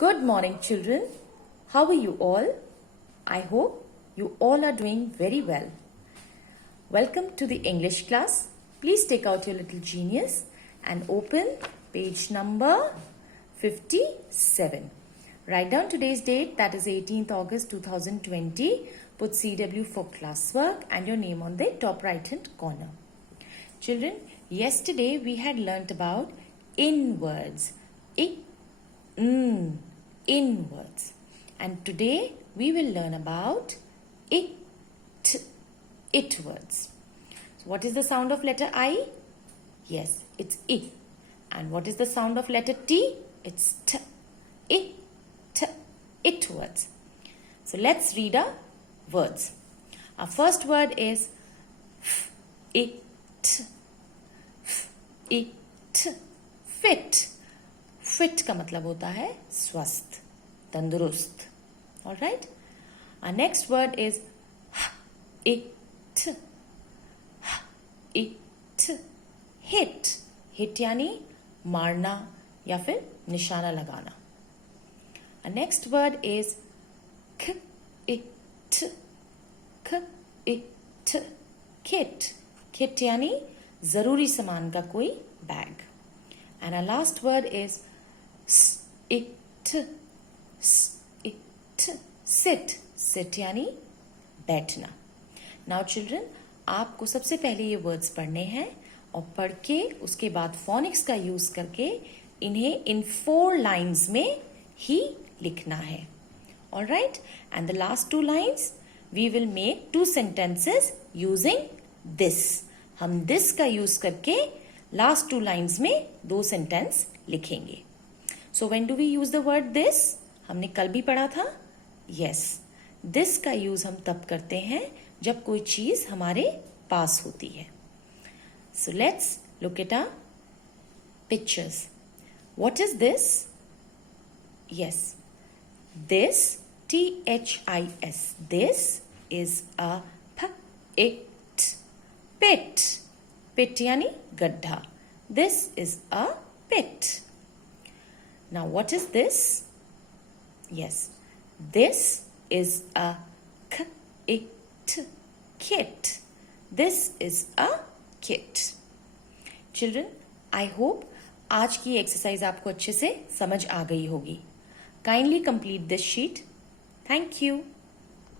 Good morning, children. How are you all? I hope you all are doing very well. Welcome to the English class. Please take out your little genius and open page number 57. Write down today's date, that is 18th August 2020. Put CW for classwork and your name on the top right hand corner. Children, yesterday we had learnt about inwords. Inwords. And today we will learn about it words. So what is the sound of letter I? Yes, it's I. And what is the sound of letter T? It's T. It words. So let's read our words. Our first word is it. Fit. Fit का मतलब होता है स्वस्थ, तंदुरुस्त. All right? Our next word is it. Hit. Hit यानी मारना या फिर निशाना लगाना. Our next word is kit. Kit यानी जरूरी सामान का कोई bag. And our last word is sit. Sit यानी बैठना. Now children, आपको सबसे पहले ये words पढ़ने हैं और पढ़ के उसके बाद phonics का यूज करके इन्हें इन 4 lines में ही लिखना है. Alright? And the last 2 lines we will make 2 sentences using this. हम this का यूज करके last 2 lines में 2 sentence लिखेंगे. So when do we use the word this? हमने कल भी पढ़ा था. Yes. This का यूज हम तब करते हैं जब कोई चीज हमारे पास होती है. So let's look at our pictures. What is this? Yes. This, T-H-I-S. This is a pit. Pit यानी गड्ढा. This is a pit. Now what is this? Yes. This is a kit. This is a kit. Children, I hope आज की exercise आपको अच्छे से समझ आ गई होगी. Kindly complete this sheet. Thank you.